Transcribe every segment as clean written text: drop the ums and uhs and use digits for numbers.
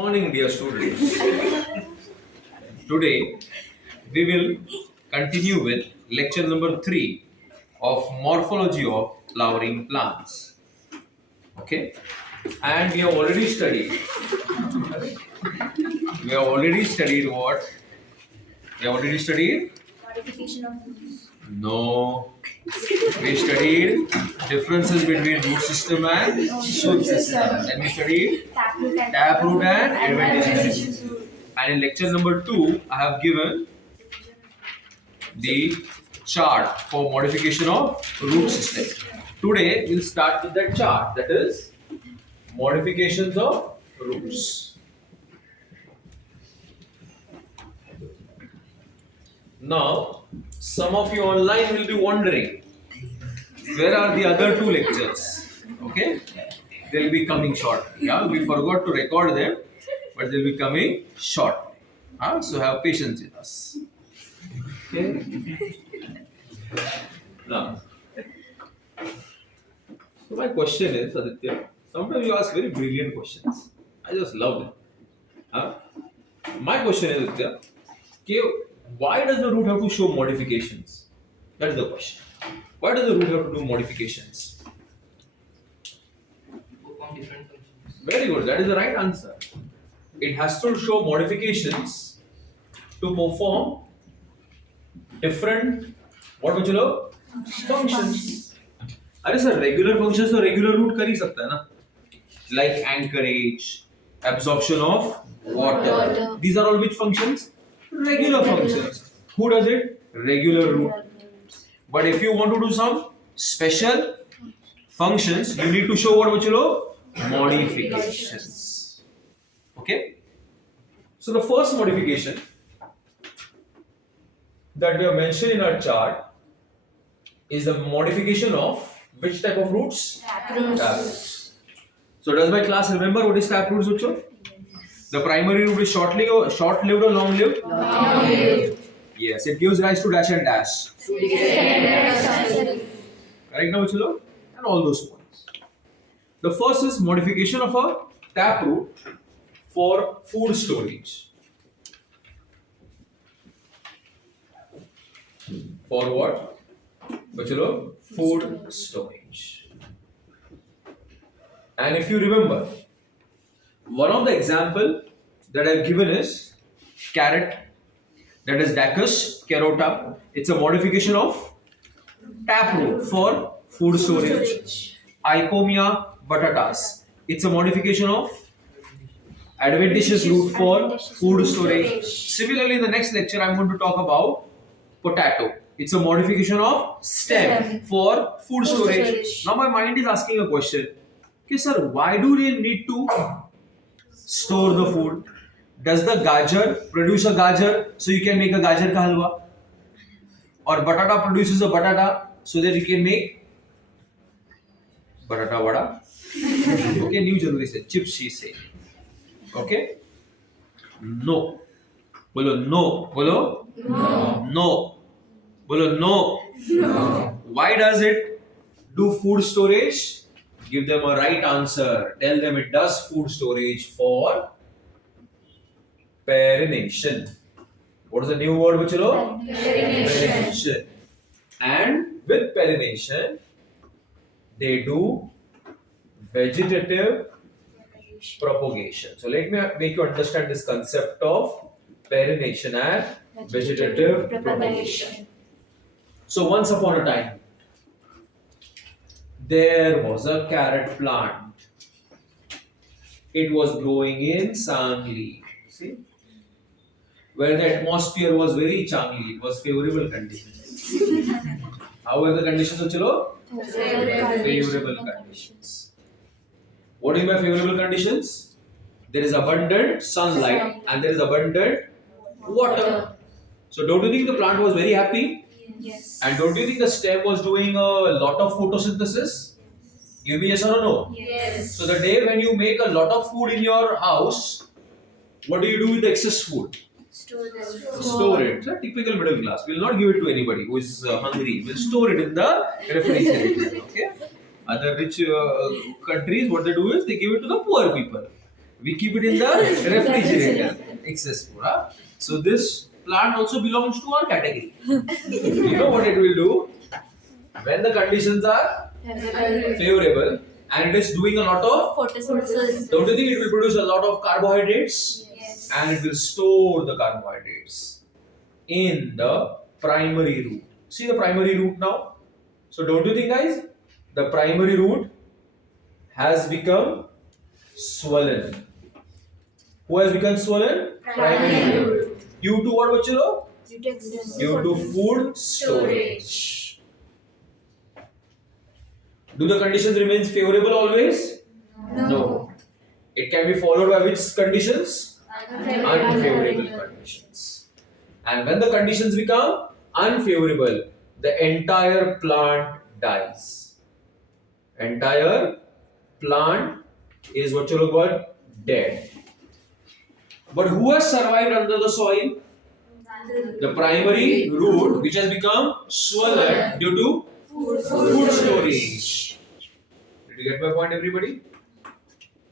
Morning, dear students. Today we will continue with lecture number 3 of Morphology of Flowering Plants. Okay, and we have already studied. We have already studied what? We have already studied. Modification of roots. No, we studied differences between root system and shoot system. Then we studied taproot and adventitious root. And in lecture number 2, I have given the chart for modification of root system. Today we'll start with that chart, that is modifications of roots. Now, some of you online will be wondering, where are the other 2 lectures? Okay, they'll be coming shortly. Yeah, we forgot to record them, but they'll be coming shortly. So have patience with us. Okay. Now, so my question is, Aditya, sometimes you ask very brilliant questions. I just love them. My question is, Aditya, okay, why does the root have to show modifications? That is the question. Why does the root have to do modifications? Very good. That is the right answer. It has to show modifications to perform different functions. अरे sir regular functions तो regular root कर ही सकता है ना? Like anchorage, absorption of water. These are all which functions? Regular functions. Who does it? Regular root. But if you want to do some special functions, you need to show what Bachalo? Modifications. Okay? So the first modification that we have mentioned in our chart is the modification of which type of roots? Taproots. So does my class remember what is taproots, Ucho? The primary root is short-lived or long-lived? Long-lived. Yes, it gives rise to dash and dash. Correct now, Uchilo? And all those points. The first is modification of a taproot for food storage. For what? Bachalo? Food storage. And if you remember, one of the example that I've given is carrot, that is Dacus carota. It's a modification of taproot for food storage. Ipomia batatas. It's a modification of adventitious root for food storage. Similarly, in the next lecture, I'm going to talk about potato. It's a modification of stem for food storage. Now, my mind is asking a question. Okay, sir, why do they need to store the food? Does the gajar produce a gajar so you can make a gajar ka halwa? Or batata produces a batata so that you can make batata vada? Okay, new generation chips she say. Okay? No. Bolo no. Bolo? No. No. Bolo no. No. Why does it do food storage? Give them a right answer. Tell them it does food storage for perennation. What is the new word, Bachalo? Perennation. And with perennation, they do vegetative propagation. So let me make you understand this concept of perennation and vegetative propagation. So once upon a time, there was a carrot plant. It was growing in Sangli. See? Where the atmosphere was very changli. It was favorable conditions. How were the conditions, Chalo? Favorable conditions. What do you mean by favorable conditions? There is abundant sunlight and there is abundant water. So don't you think the plant was very happy? Yes. And don't you think the stem was doing a lot of photosynthesis? Give me yes or no? Yes. So the day when you make a lot of food in your house, what do you do with the excess food? Store it. It's a typical middle class. We'll not give it to anybody who is hungry. We'll store it in the refrigerator. Okay. Other rich countries, what they do is they give it to the poor people. We keep it in the refrigerator. Excess food. Huh? So this plant also belongs to our category. You know what it will do? When the conditions are favorable and it is doing a lot of, Photosynthesis. don't you think it will produce a lot of carbohydrates? Yes. And it will store the carbohydrates in the primary root. See the primary root now? So don't you think, guys, the primary root has become swollen. Who has become swollen? Primary root. Due to what, bachalo? Utensils. Due to food storage. Do the conditions remain favorable always? No. It can be followed by which conditions? Unfavorable conditions. And when the conditions become unfavorable, the entire plant dies. Entire plant is what you call dead. But who has survived under the soil? The primary root, which has become swollen due to food storage. Did you get my point, everybody?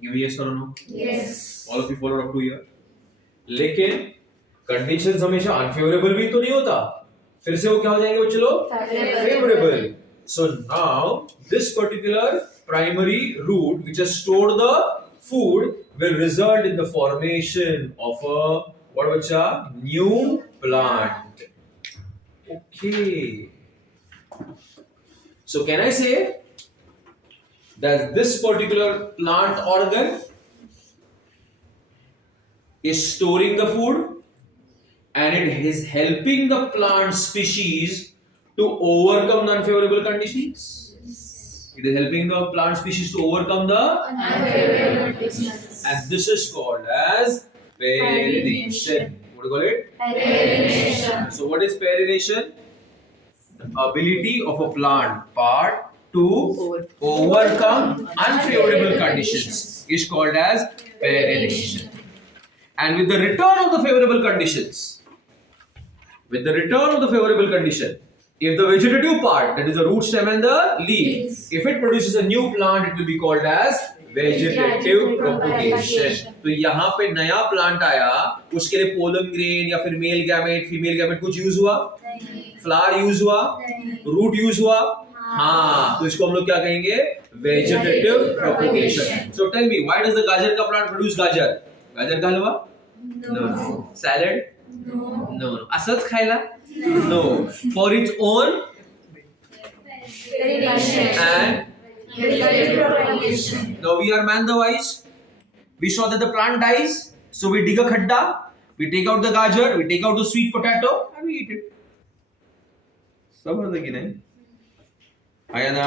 Give me yes or no. Yes. All of you followed up to here. लेकिन conditions हमेशा unfavorable भी तो नहीं होता. फिर से वो क्या हो जाएंगे बच्चों लोग? Favorable. So now this particular primary root which has stored the food will result in the formation of a what bacha? New plant. Okay. So can I say that this particular plant organ is storing the food and it is helping the plant species to overcome the unfavorable conditions? It is helping the plant species to overcome the Unfavorable conditions. and this is called as periodation. What do you call it? Periodation. So what is periodation? The ability of a plant part to overcome unfavorable conditions is called as periodation. And with the return of the favorable conditions, if the vegetative part, that is the root, stem and the leaf, if it produces a new plant, it will be called as vegetative propagation. तो यहाँ पे नया plant आया, उसके लिए pollen grain या फिर male gamete, female gamete कुछ यूज हुआ? फ्लावर यूज हुआ? रूट यूज हुआ? हाँ, तो इसको हम लोग क्या कहेंगे? Vegetative propagation. So tell me, why does the गाजर का plant produce गाजर? गाजर का हलवा? No. Salad? No. असद खायला? No. For its own and now we are man the wise. We saw that the plant dies, so we dig a khadda, we take out the gajar, we take out the sweet potato, and we eat it. समझ कि नहीं? आया ना?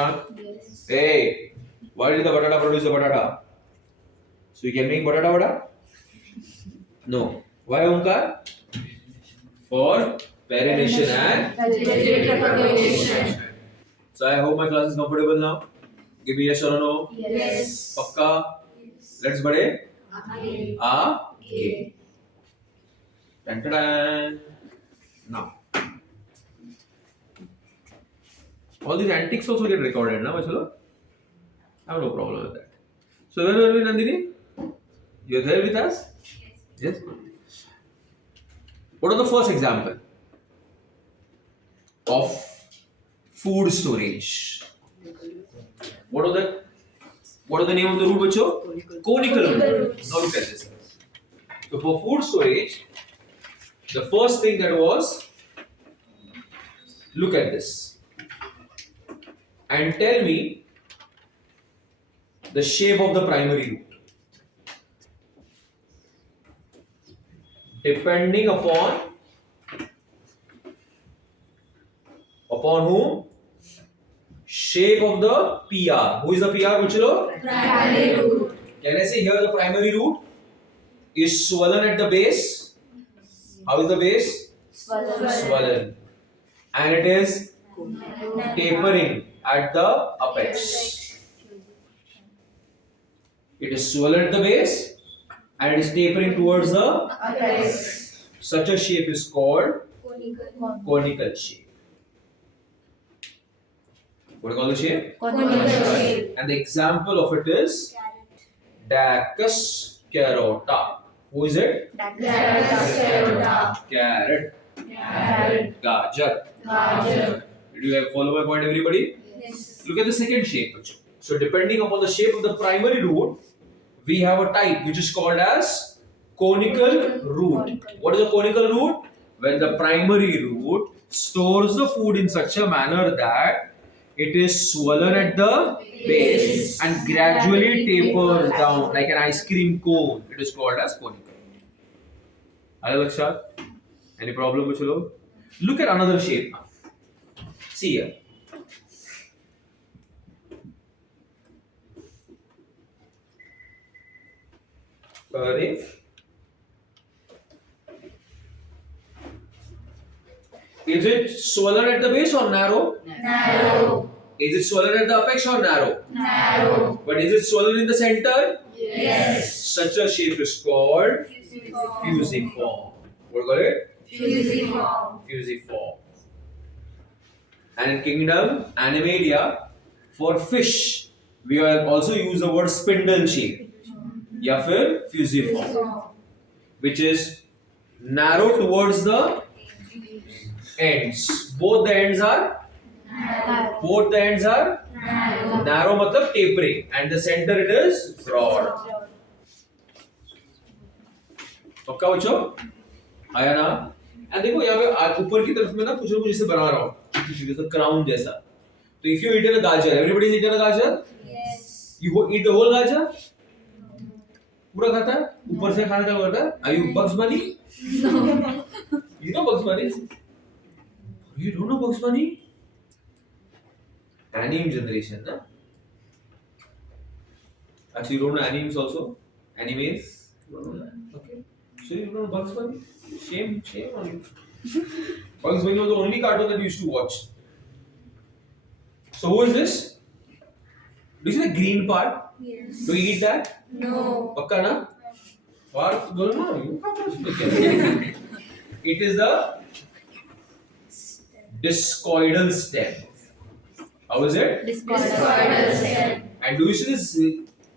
Hey, why did the batata produce the batata? So we can make batata vada? No. Why, Omkar? For periodation and Vegetative propagation. so I hope my class is comfortable now. Give me yes or no. Yes. Pakka. Let's bade. Okay. Dun-dun-dun. Now, all these antics also get recorded, na, Machalo? I have no problem with that. So where were we, Nandini? You're there with us? Yes. What are the first example of food storage? What are the name of the root, bacho? Conical root. Now look at this. So for food storage, the first thing that was, look at this and tell me the shape of the primary root. Depending upon whom? Shape of the PR. Who is the PR, Buchalo? Primary root. Can I say here the primary root is swollen at the base? How is the base? Swollen. And it is tapering at the apex. It is swollen at the base and it is tapering towards the Apex. such a shape is called conical shape. What do you call the shape? Conical shape. And the example of it is Dacus carota. Who is it? Dacus carota. Carrot. Carrot. Gajar. Gajar. Did you follow my point, everybody? Yes. Look at the second shape. So depending upon the shape of the primary root, we have a type which is called as conical root. What is a conical root? When the primary root stores the food in such a manner that it is swollen at the base and gradually tapers down like an ice cream cone. It is called as conical. Hello, Lakshat? Any problem with you? Look at another shape now. See here. Correct. Is it swollen at the base or narrow? Narrow. Is it swollen at the apex or narrow? Narrow. But is it swollen in the center? Yes. Such a shape is called fusiform. What call it? Fusiform. Fusiform. And in kingdom Animalia, for fish, we are also use the word spindle shape. या फिर fusiform, which is narrow towards the ends. Both the ends are narrow मतलब tapering, and the center it is broad. पक्का बच्चों? आया ना? and देखो यहाँ पे ऊपर की तरफ में ना कुछ ना कुछ इसे बना रहा हूँ, जैसे क्राउन जैसा. तो if you eat a gajar, everybody is eating a gajar? Yes. You eat the whole gajar? पूरा खाता है, ऊपर से खाना चालू करता है. Are you Bugs Bunny? No. You know Bugs Bunny? You don't know Bugs Bunny? Anime generation, na? Actually, you don't know animes also? Animes? You don't know that? Okay. So you don't know Bugs Bunny? Shame on you. Bugs Bunny was the only cartoon that you used to watch. So who is this? Do you see the green part? Yes. Do you eat that? No. पक्का ना? और बोलो ना, you can't possibly get. It is the discoidal stem. How is it? Discoidal stem. And do you see these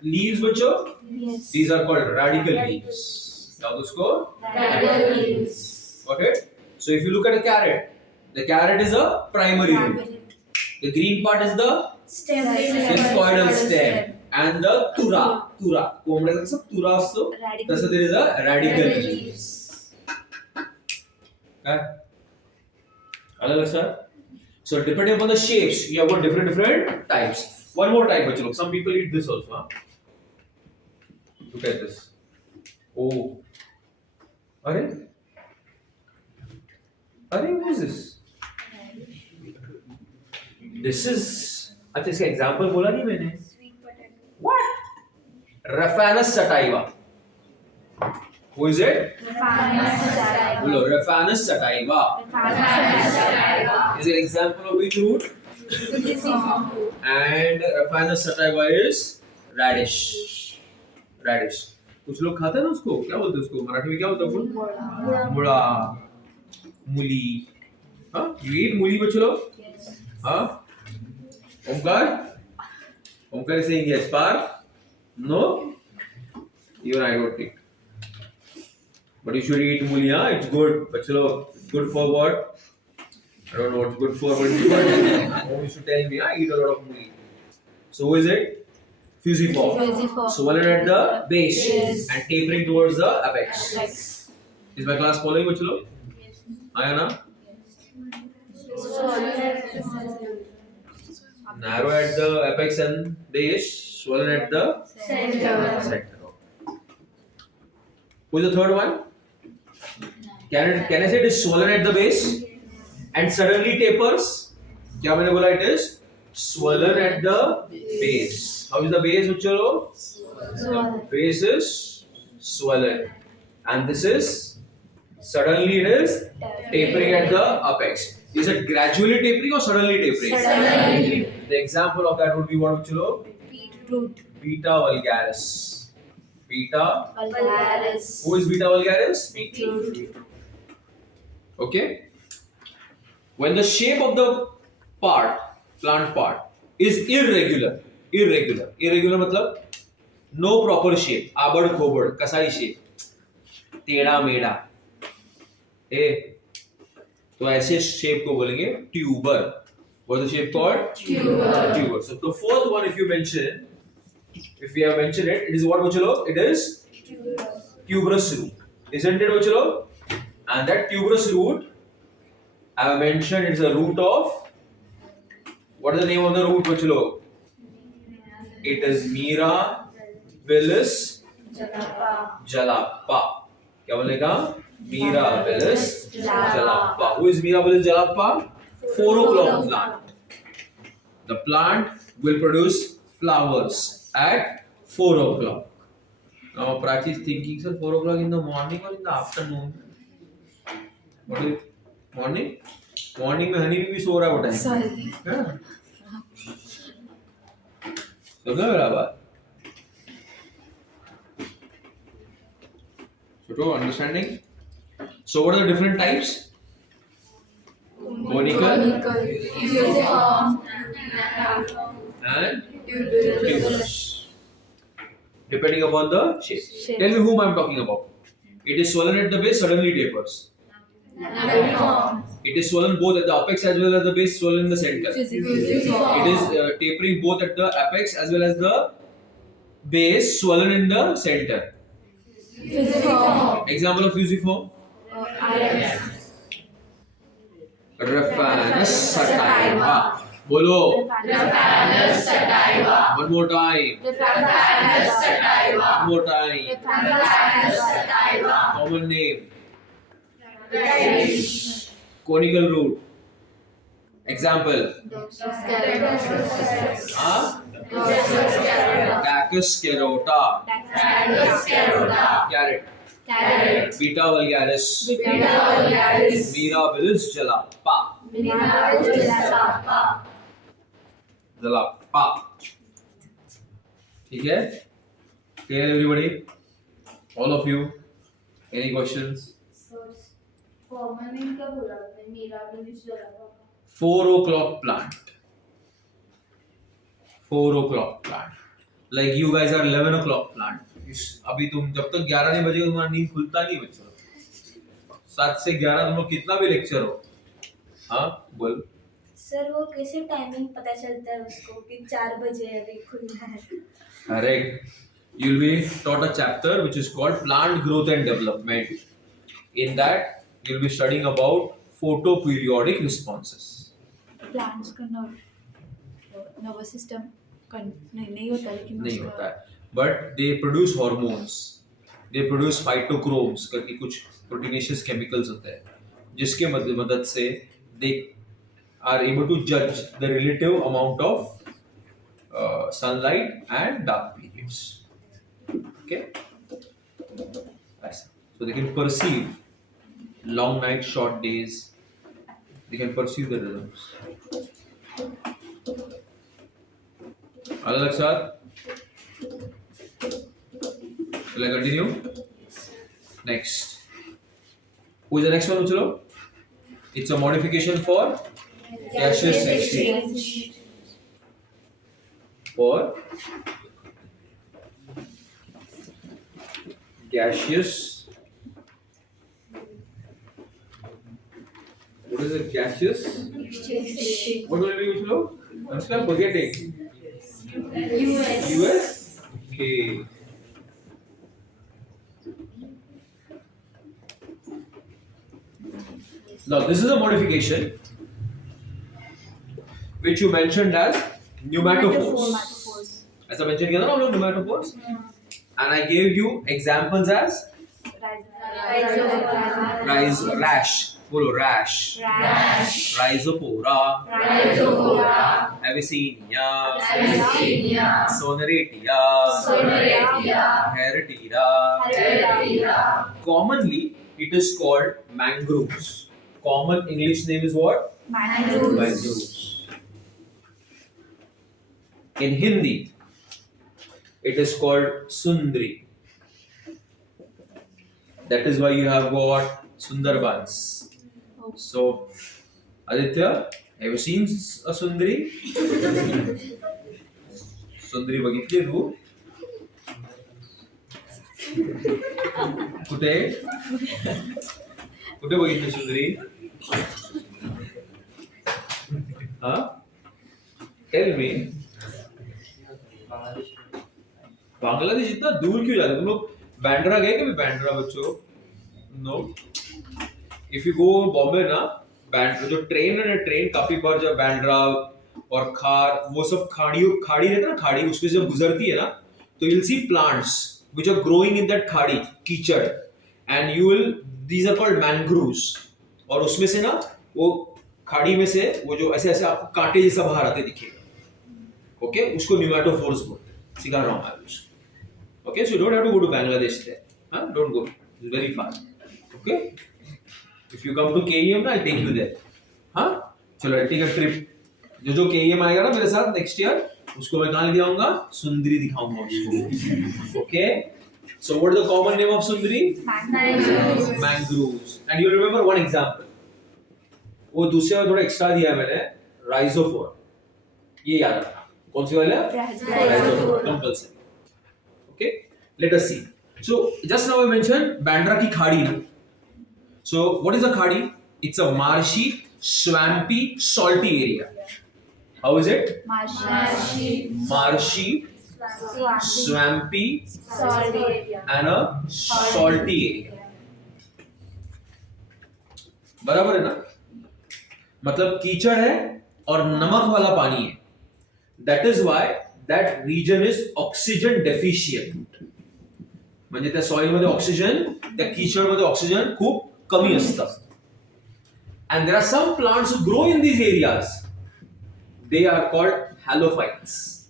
leaves, बच्चों? Yes. These are called radical leaves. Now उसको Radical leaves. got it? So if you look at a carrot, the carrot is a primary root. The green part is the Stem. discoidal stem. And the tura. कोंबड्याचा कसं तुरा असतो, तसं there is a radical leaves. काय? आलं लक्षात? So depending upon the shapes, you have got different types. One more type, बच्चों. Some people eat this also. Huh? Look at this. Oh. अरे what is this? This is. अच्छा इसका example बोला नहीं मैंने. What? Raphanus sativa. Who is it? Hello, Raphanus sativa. Is an example of which root? And Raphanus sativa is radish. Radish. कुछ लोग खाते हैं ना उसको, क्या बोलते हैं उसको मराठी में क्या बोलते हैं फूल? मुड़ा, मूली. हाँ, you eat मूली बच्चों लोग? हाँ? Omkar is saying yes. Par? No? Even I don't think. But you should eat muli, huh? It's good. But chalo, it's good for what? I don't know what's good for, but it's good. You should tell me, I eat a lot of muli. So who is it? Fusiform. Swollen at the base and tapering towards the apex. Is my class following, bachalo? Ayana? Narrow at the apex and base, swollen at the center. Who's the third one? Can I say it is swollen at the base and suddenly tapers? क्या मैंने बोला? It is swollen at the base. How is the base, बच्चों? The base is swollen, and this is suddenly it is tapering at the apex. Is it gradually tapering or suddenly tapering? Suddenly. The example of that would be what, Chilo? Beetroot. Beta vulgaris. Beta. Vulgaris. Who is Beta vulgaris? Beetroot. Okay. When the shape of the plant part, is irregular. Irregular मतलब no proper shape, आबड़ खोबड़, कसाई shape, टेढ़ा मेढ़ा, ए तो ऐसे shape को बोलेंगे tuber. What is the shape called? Tuber. So the fourth one, if you mention, if we have mentioned it, it is what, bachalo? It is tuberous root, isn't it, bachalo? And that tuberous root, I have mentioned, it's a root of. What is the name of the root, bachalo? It is Mirabilis jalapa. क्या बोलेगा? Mirabilis jalapa. Who is Mirabilis jalapa? 4 o'clock plant. The plant will produce flowers at 4 o'clock. Now Prachi is thinking, sir, 4 o'clock in the morning or in the afternoon? What is it? Morning? Morning में हनी भी सो रहा है वो time. Sorry. समझा मेरा बात? So, understanding? So, what are the different types? Conical and tuberous, depending upon the shape. Tell me whom I am talking about. It is swollen at the base, suddenly tapers. It is swollen both at the apex as well as the base, swollen in the center. It is tapering both at the apex as well as the base, swollen in the center. Example of fusiform? Raphanus sativa. Bolo. Raphanus sativa. One more time. Raphanus sativa. One more time. Raphanus sativa. Common name. Radish. Conical root. Example. Dacus carota. Carrot. Beta vulgaris. Mirabilis jalapa. jalapa. ठीक है? Clear everybody? All of you? Any questions? Common name क्या बोला आपने? Mirabilis जलावा. 4 o'clock plant. 4 o'clock plant. Like you guys are 11 o'clock plant. अभी तुम जब तक 11 नहीं बजेगा तुम्हारा नींद खुलता नहीं बच्चों. 7 से 11 तुम लोग कितना भी लेक्चर हो. हाँ बोल. सर वो कैसे टाइमिंग पता चलता है उसको कि 4 बजे अभी खुलना है? Correct. You will be taught a chapter which is called plant growth and development. In that you will be studying about photoperiodic responses. Plants का नर्वस सिस्टम नहीं होता लेकिन नहीं होता है. But they produce hormones. They produce phytochromes करके कुछ proteinaceous chemicals होते हैं जिसके मदद से they are able to judge the relative amount of sunlight and dark periods. Okay? So they can perceive long nights, short days. They can perceive the rhythms. Alak sir? Shall I continue? Next. Who is the next one, Uchalo? It's a modification for gaseous exchange. For gaseous. What is it? Gaseous? What will it be, Uchalo? I'm still forgetting. US? Okay. Now this is a modification which you mentioned as pneumatophores. As I mentioned here, pneumatophores. And I gave you examples as rash. Bolo rash. Rhizopora. Avicennia. Soneratia. Heredera. Commonly, it is called mangroves. Common English name is what? Mangroves. In Hindi, it is called Sundri. That is why you have got Sundarbans. So, Aditya, have you seen a Sundri? Sundri bagitli too? कुठे कुठे बघितली सुंदरी? हाँ? Tell me. Bangladesh इतना दूर क्यों जाते तुम लोग? बैंड्रा गए कभी? बैंड्रा बच्चों? No. If you go Bombay ना, बैंड्रा जो ट्रेन है ना, ट्रेन काफी बार जब बैंड्रा और खार वो सब खाड़ी रहता है ना, खाड़ी उसमें जब गुजरती है ना, तो you'll see plants which are growing in that खाड़ी कीचड़, and you will these are called mangroves. और उसमें से ना वो खाड़ी में से वो जो ऐसे ऐसे आपको कांटे जैसा बाहर आते दिखेगा. ओके, उसको न्यूमेटोफोर्स बोलते हैं. सिखा रहा हूँ मैं उसको. Okay, so you don't have to go to Bangladesh there. Huh? Don't go. It's very far. Okay? If you come to KEM, I'll take you there. हाँ? चलो, I'll take a trip. जो KEM आएगा ना मेरे साथ next year, उसको मैं कहाँ ले जाऊँगा? सुंदरी दिखाऊँगा उसको. Okay? So what is the common name of Sundari? Mangroves. Mangroves. And you remember one example. वो दूसरे में थोड़ा एक्स्ट्रा दिया है मैंने. Rhizophore. ये याद रखना. कौन सी वाला? Rhizophore. Compulsory. Okay, let us see. So just now I mentioned Bandra ki khadi. So what is a khadi? It's a marshy, swampy, salty area. How is it? Marshy, swampy, Salty area. and a salty area. बराबर है ना? मतलब कीचड़ है और नमक वाला पानी है. That is why that region is oxygen deficient. म्हणजे त्या सॉइल मध्ये ऑक्सिजन, त्या कीचड मध्ये ऑक्सिजन खूप कमी असतं. And there are some plants who grow in these areas. They are called halophytes.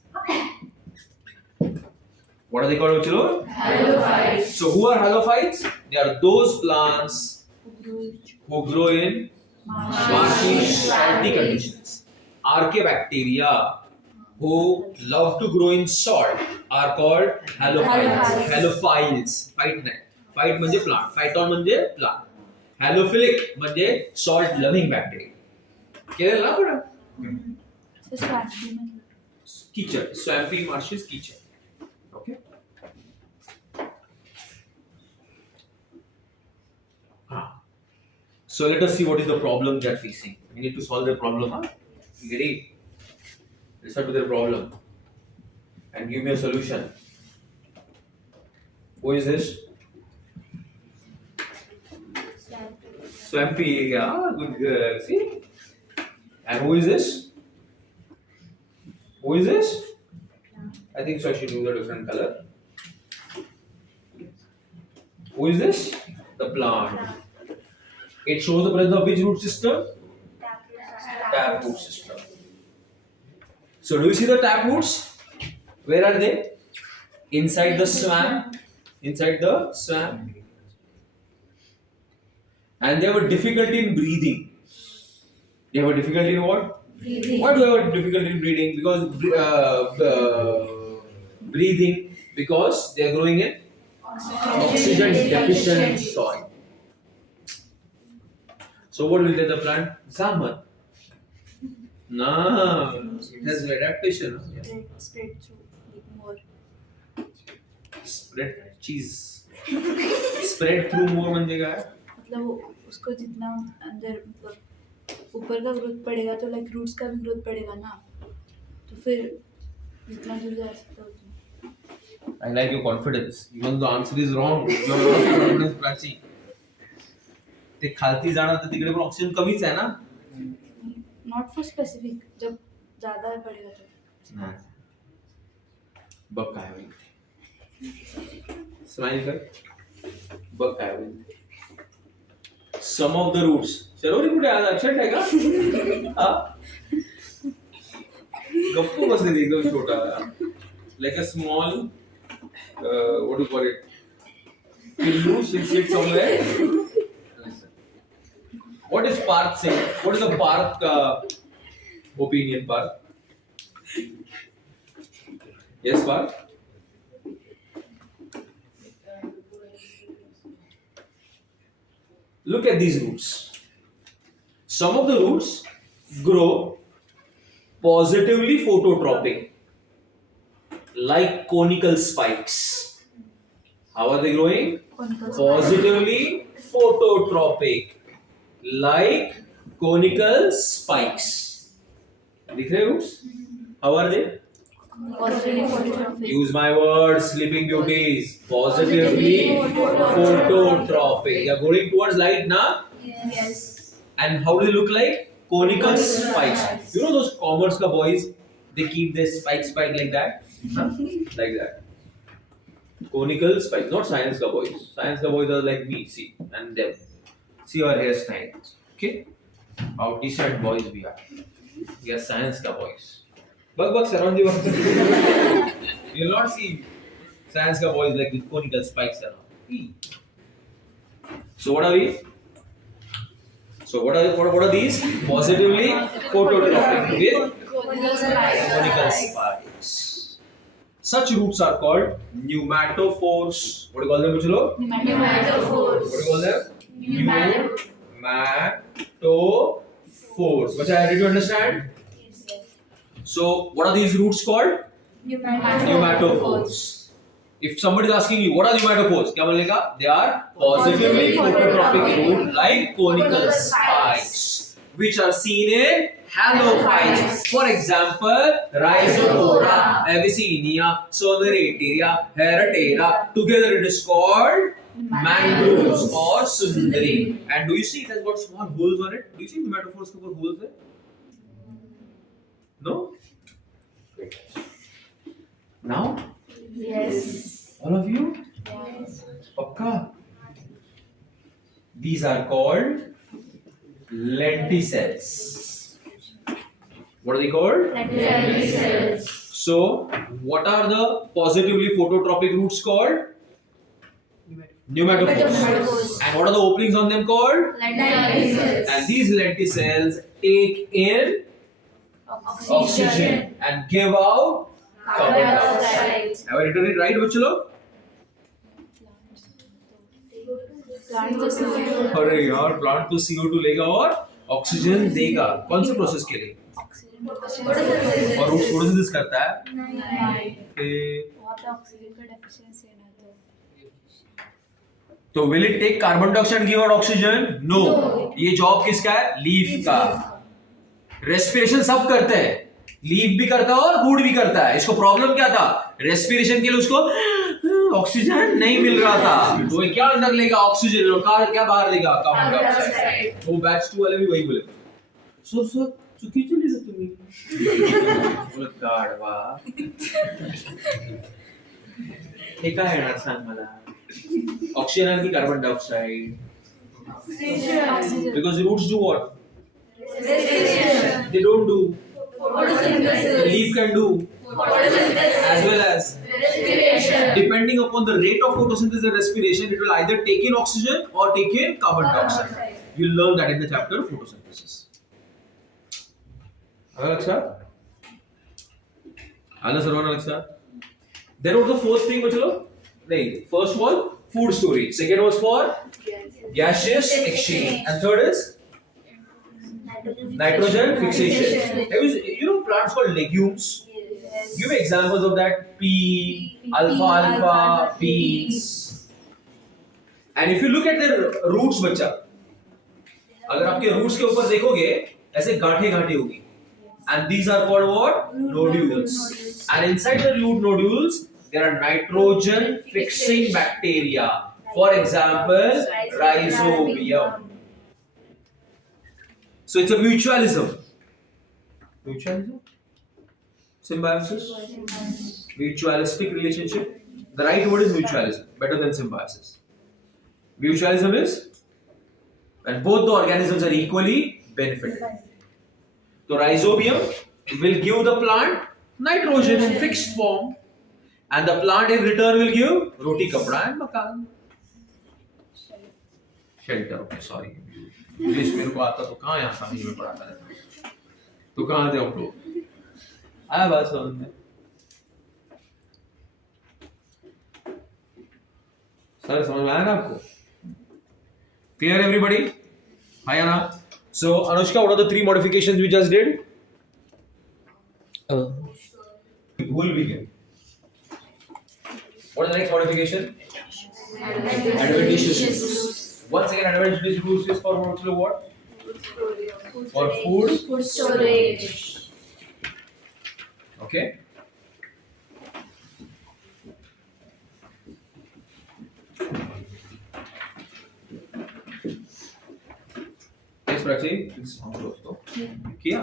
What are they called, Chilo? Halophytes. So who are halophytes? They are those plants who grow in marshy, salty conditions. Archaebacteria who love to grow in salt are called halophytes. Halophiles. Fight नाही. Fight म्हणजे plant. Phyton म्हणजे plant. Halophilic म्हणजे salt loving bacteria. केलं ना पुढे? कीचड़. Swampy marshes कीचड़. Okay. So let us see what is the problem they are facing. We need to solve the problem. Huh? Ready? Listen to their problem and give me a solution. Who is this? Swampy. Yeah, good girl. See? And who is this? Who is this? I think so. I should use a different color. Who is this? The plant. It shows the presence of which root system? Tap root system. So do you see the tap roots? Where are they? Inside the swamp. Inside the swamp. And they have a difficulty in breathing. They have a difficulty in what? Breathing. Why do they have a difficulty in breathing? Breathing because they are growing in oxygen deficient soil. So what will take the plant? Salmon. No, it has adaptation. Spread through more. Spread cheese. Spread through more म्हणजे काय? मतलब उसको जितना अंदर मतलब ऊपर का growth पड़ेगा तो लाइक रूट्स का भी ग्रोथ पड़ेगा ना, तो फिर जितना दूर जा सकता है उतना. I like your confidence. Even the answer is wrong. You are not confidence Prachi. ते खालती जाणार तर तिकडे पण ऑक्सिजन कमीच आहे ना. नॉट फॉर स्पेसिफिक, जब ज़्यादा पड़ेगा तो. बघ काय होईल. स्माइल कर. बघ काय होईल. Some of the roots. चलो कुठे आज अक्षर आहे का? हा? गप्पू बसले एकदम छोटा. Like a small, what do you call it? Pillow, she'll sit somewhere. What is Parth saying? What is the Parth opinion, Parth? Yes, Parth? Look at these roots. Some of the roots grow positively phototropic, like conical spikes. How are they growing? Conical Positively phototropic, like conical spikes. दिख रहे roots? How are they? positively phototropic. Use my words, sleeping beauties. Positively phototropic. They are going towards light, na? Yes. And how do they look like? Conical spikes. You know those commerce ka boys? They keep their spike like that, huh? Like that. Conical spikes, not science ka boys. Science ka boys are like me, see, and them. See our hairstyle. Okay? How decent boys we are. We are science ka boys. Bug surround you. You'll not see science ka boys like with conical spikes around. Eee. So what are we? So what are these? Positively phototropic with conical spikes. Such roots are called pneumatophores. What do you call them, Muchalo? Pneumatophores. What do you call them? Pneumatophores. Which I did you understand? So what are these roots called? Pneumatophores. If somebody is asking you, what are pneumatophores? क्या बोलेगा? They are positively phototropic root like conical spikes, which are seen in halophytes. For example, Rhizopora, Avicennia, Soneratera, Heratera. Together it is called mangroves or sundari. And do you see it has got small holes on it? Do you see pneumatophores have got holes there? No? Now? Yes. All of you? Yes. Pakka. These are called lenticels. What are they called? Lenticels. So, what are the positively phototropic roots called? Pneumatophores. And what are the openings on them called? Lenticels. And these lenticels take in oxygen and give out carbon dioxide. Have I written it right, Bachalo? Plant को CO2 अरे यार plant तो CO2 लेगा और oxygen देगा कौन से process के लिए और वो फोटोसिंथेसिस करता है बहुत ऑक्सीजन का डेफिशिएंसी है ना तो will it take carbon dioxide give out oxygen no ये जॉब किसका है लीफ का रेस्पिरेशन सब करते हैं लीफ भी करता है और वुड भी करता है इसको प्रॉब्लम क्या था रेस्पिरेशन के लिए उसको ऑक्सीजन नहीं मिल रहा था तो ये क्या अंदर लेगा ऑक्सीजन और क्या बाहर लेगा कार्बन डाइऑक्साइड वो बैच 2 वाले भी वही बोले सो चुकीचं लिहिलं तुम्ही गाढवा हे काय येणार सांग मला ऑक्सीजन आणि carbon dioxide because roots do what they don't do the leaf can do as well as depending upon the rate of photosynthesis and respiration it will either take in oxygen or take in carbon dioxide you'll learn that in the chapter photosynthesis आलं लक्षात आलं सर्वांना लक्षात then what was the fourth thing बचलो नहीं first was food storage second was for gaseous exchange and third is nitrogen fixation you know plants called legumes give examples of that pea alfalfa beans and if you look at their roots बच्चा अगर आपके roots के ऊपर देखोगे ऐसे गांठें होगी and these are called what nodules and inside the root nodules there are nitrogen fixing bacteria for example rhizobium so it's a mutualism symbiosis mutualistic relationship the right word is mutualism better than symbiosis mutualism is when both the organisms are equally benefited so rhizobium will give the plant nitrogen in fixed form and the plant in return will give roti kapda and makan shelter okay sorry English मेरे को आता तो कहाँ यहाँ शादी में पढ़ाता रहता तो कहाँ थे हम लोग आया बात समझ में सर समझ में आया ना आपको clear everybody hi Anna so Anushka what are the 3 modifications we just did who will begin what is the next modification Adventitious roots. Once again, adventitious roots is for what? For food storage. Okay. Yes, Prachi. Please किया.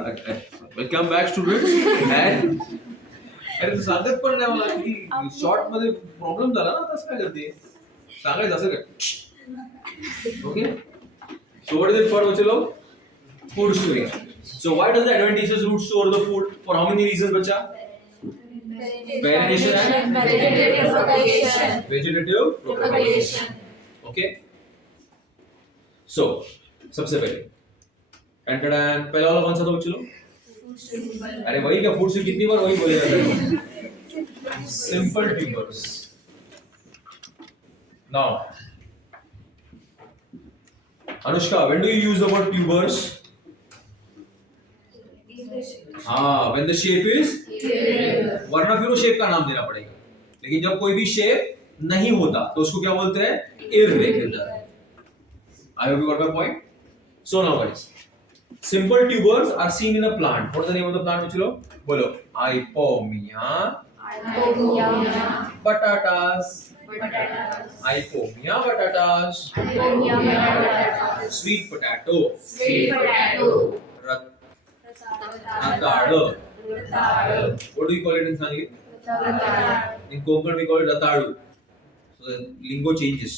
Welcome back, students. And अरे तू सांगत पण नाही मला की short मध्ये problem झाला ना तसं काय करते सांगायचं असं काय okay so what is it for बच्चे लोग food storage so why does the adventitious root store the food for how many reasons बच्चा Periodation and vegetative propagation okay so सबसे पहले टन पहला वाला कौन सा था बच्चे लोग अरे वही क्या फूड से कितनी बार वही बोलेगा simple tubers now Anushka when do you use the word tubers हाँ when the shape is वरना फिर वो शेप का नाम देना पड़ेगा लेकिन जब कोई भी शेप नहीं होता तो उसको क्या बोलते हैं irregular I hope you got my point so now guys simple tubers are seen in a plant. What is the name of the plant, Michilo? Bolo. Ipomia. Batatas. Ipomia batatas. Sweet potato. Ratadu. What do you call it in Sanskrit? In Konkan we call it ratadu. So the lingo changes.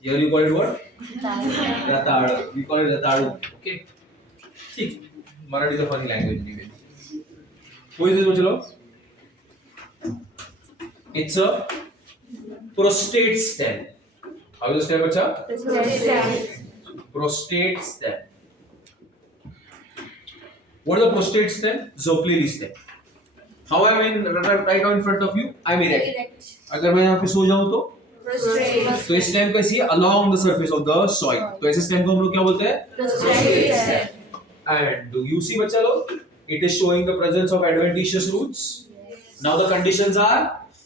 Here you call it what? Ratadu. We call it ratadu. Okay. ठीक Marathi is a funny language anyway. Who is this बच्चों? It's a prostate stem. How is the stem बच्चा? Prostate stem. What is the prostate stem? Zoplili stem. How am I right now in front of you? I'm erect. अगर मैं यहाँ पे सो जाऊँ तो इस stem कैसी है? Along the surface of the soil. तो ऐसे स्टेम को हम लोग क्या बोलते हैं? Prostate stem. And do you see बच्चा लोग? It is showing the presence of adventitious roots. Now the conditions are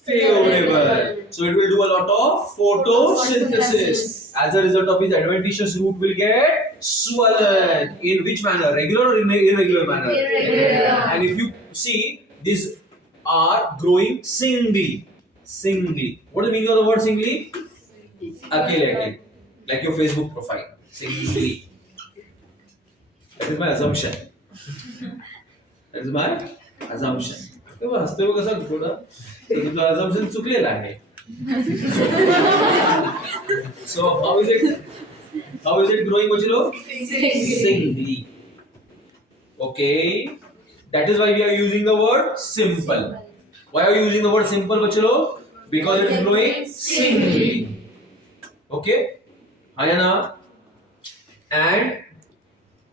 favorable. So it will do a lot of photosynthesis. As a result of which adventitious root will get swollen. In which manner? Regular or irregular manner? Irregular. And if you see, these are growing singly. Singly. What is the meaning of the word singly? Akile. Like your Facebook profile. Singly. That is my assumption. That is my assumption. तेव्हा हसते हुए कसा थोड़ा तुझा assumption चुकलेला आहे. So how is it? How is it growing, बच्चे लोग? Singly. Okay. That is why we are using the word simple. Why are you using the word simple, बच्चे लोग? Because it is growing singly. Okay. Ayana. And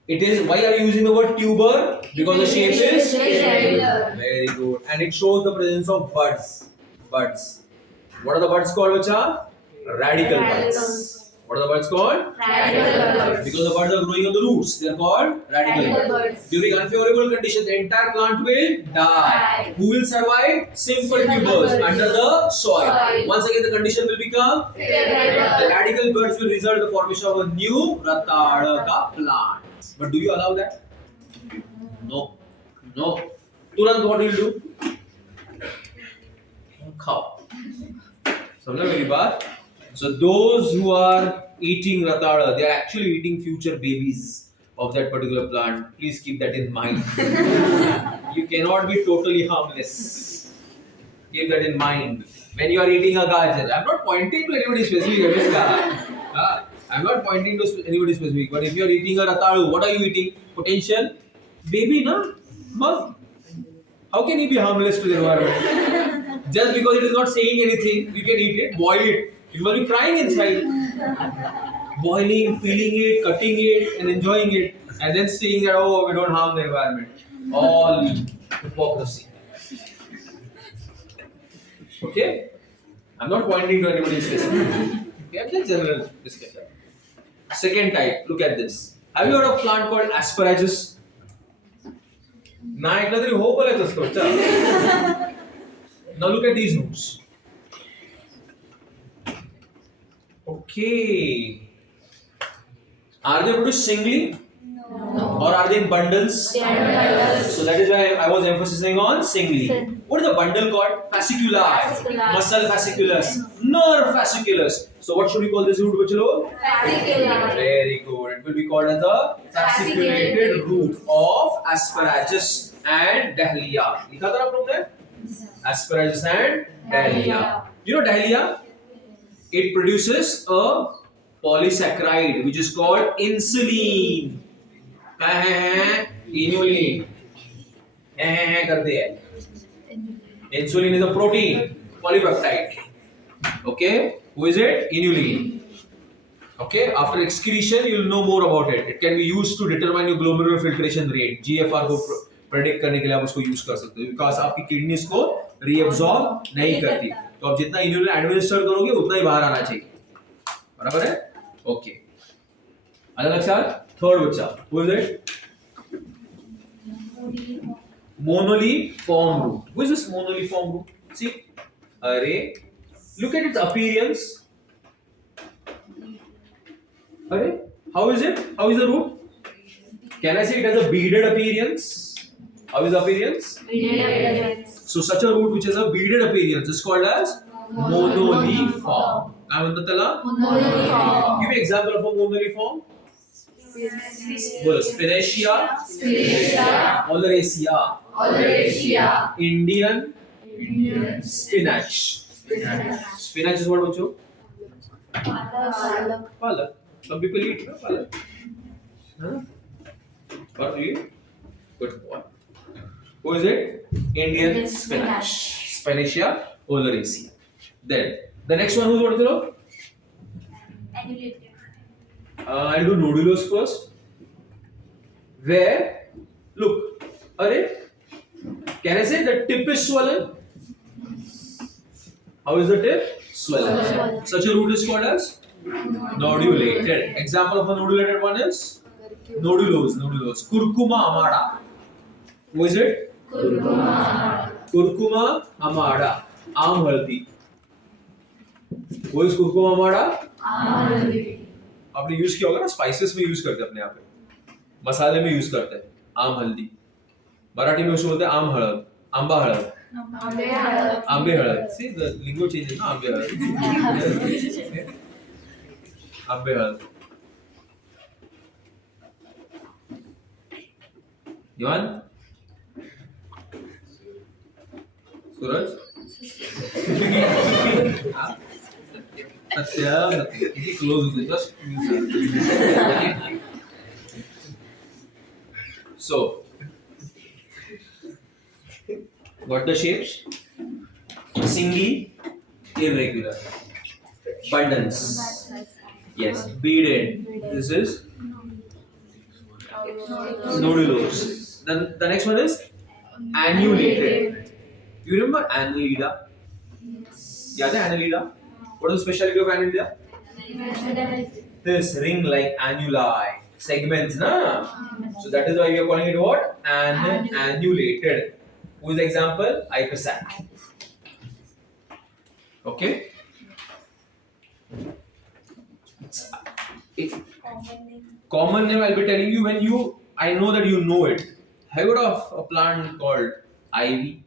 it is, why are you using the word tuber? Because the shape is irregular. Very good. And it shows the presence of buds. Buds. What are the buds called, bacha? Radical buds. What are the buds called? Radical buds. Because the buds are growing on the roots, they are called radical buds. During unfavorable conditions, the entire plant will die. Who will survive? Simple tubers under the soil. Once again, the condition will become Favorable. the radical buds will result in the formation of a new ratadaka plant. But do you allow that? No. No. Turant what will you do? Khao. समझा मेरी बात? So those who are eating ratada, they are actually eating future babies of that particular plant. Please keep that in mind. You cannot be totally harmless. Keep that in mind. When you are eating a gajar, I'm not pointing to anybody specific. I'm not pointing to anybody specific. But if you are eating a ratadu, what are you eating? Potential baby, na? Mug. How can you be harmless to the environment? Just because it is not saying anything, you can eat it, boil it. You must be crying inside. Boiling, peeling it, cutting it, and enjoying it. And then saying that, oh, we don't harm the environment. All hypocrisy. Okay? I'm not pointing to anybody specific. Okay, I'm just general discussion. Second type, look at this. Have you heard of a plant called asparagus? Now look at these roots. Okay. Are they produced singly? No. Or are they in bundles? They are bundles. So that is why I was emphasizing on singly. Sin. What is the bundle called? Fasciculi. Fasciculus. Muscle fasciculus. Nerve fasciculus. So what should we call this root, bachalo? Fasciculus. Very good. It will be called as the fasciculated root of asparagus and dahlia. लिखा था आप लोग ने? Asparagus and dahlia. You know dahlia? It produces a polysaccharide which is called insulin. Inulin. करते हैं. Insulin is a protein, polypeptide. Okay, who is it? Inulin. Okay, after excretion, you will know more about it. It can be used to determine your glomerular filtration rate. GFR को predict करने के लिए आप उसको use कर सकते हो. Because आपकी kidneys को reabsorb नहीं करती. तो आप जितना inulin administer करोगे उतना ही बाहर आना चाहिए. बराबर है? Okay. अलग लक्षण. Third बच्चा. Who is it? Monoliform root. Who is this monoliform root? See, array. Look at its appearance. Array. How is it? How is the root? Can I say it has a beaded appearance? How is the appearance? So such a root which has a beaded appearance is called as monoliform. काय म्हणतात त्याला? Monoliform. Give me an example of a monoliform. Spinacia, oleracea, Indian spinach. Spinach is what, bachcho? Palak. Some people eat palak. Huh? What do you eat? Good boy. Who is it? Indian spinach. Spinacia oleracea. Then the next one, who's what, bachcho? Annulated. I'll do nodulose first. Where, look, array, can I say the tip is swollen? How is the tip? Swollen. Such a root is called as nodulated. Example of a nodulated one is nodulose. Curcuma amara. Who is it? Curcuma amara. Aam haldi. Who is curcuma amara? आपने use किया होगा ना, spices में use करते हैं अपने यहाँ पे, मसाले में यूज करते हैं. आम हल्दी, मराठी में उसको बोलते हैं आम हळद, आंबा हळद, आंबे हळद. सी द लिंगो चेंजेस ना, आंबे हळद, आंबे हळद. Ivan, Suraj, Satya, pretty close with it, just so, what the shapes? Singly, irregular. Bundles. Yes, beaded. This is nodulose. Then the next one is annulated. You remember annelida? Yeah, the annelida. What is the specialty of annelida? This ring-like annuli, segments, na? So that is why we are calling it what? Annulated. Who is the example? Ipecac. Okay. Common name I'll be telling you when you. I know that you know it. Have you heard of a plant called ivy?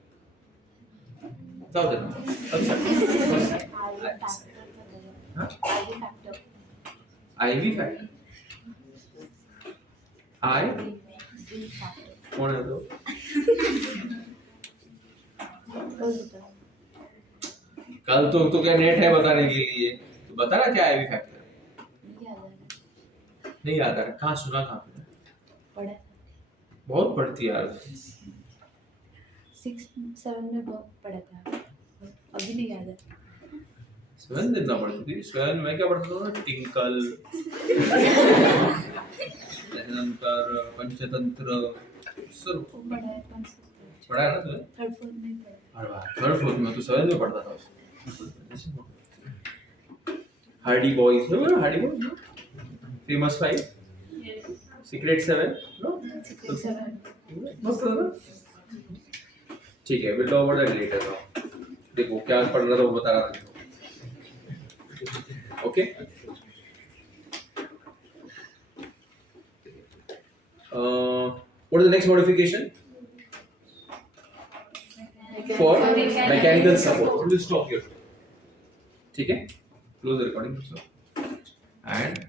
Ivy factor. कौन है तो? कल तो क्या net है बताने के लिए, तो बता रहा क्या आईवी फैक्टर? नहीं याद आ रहा. कहाँ सुना, कहाँ पढ़ा? बहुत पढ़ती यार. 6-7 में बहुत पढ़ा था, अभी नहीं याद है. 7 दिन ना पढ़ती थी. 7 में क्या पढ़ता था? टिंकल, त्यानंतर पंचतंत्र सर पढ़ा है. कौन सा पढ़ा है ना तुझे? 3rd-4th में पढ़ा. अरे वाह, 3rd-4th में तो 7 में पढ़ता था. Hardy Boys, no Hardy Boys, famous 5, secret 7, no 7. मस्त था ना. ठीक है, will talk about that later now. देखो क्या पढ़ रहा था वो बता रहा था. Okay. what is the next modification? For mechanical support. We'll stop here. ठीक है? Close the recording. And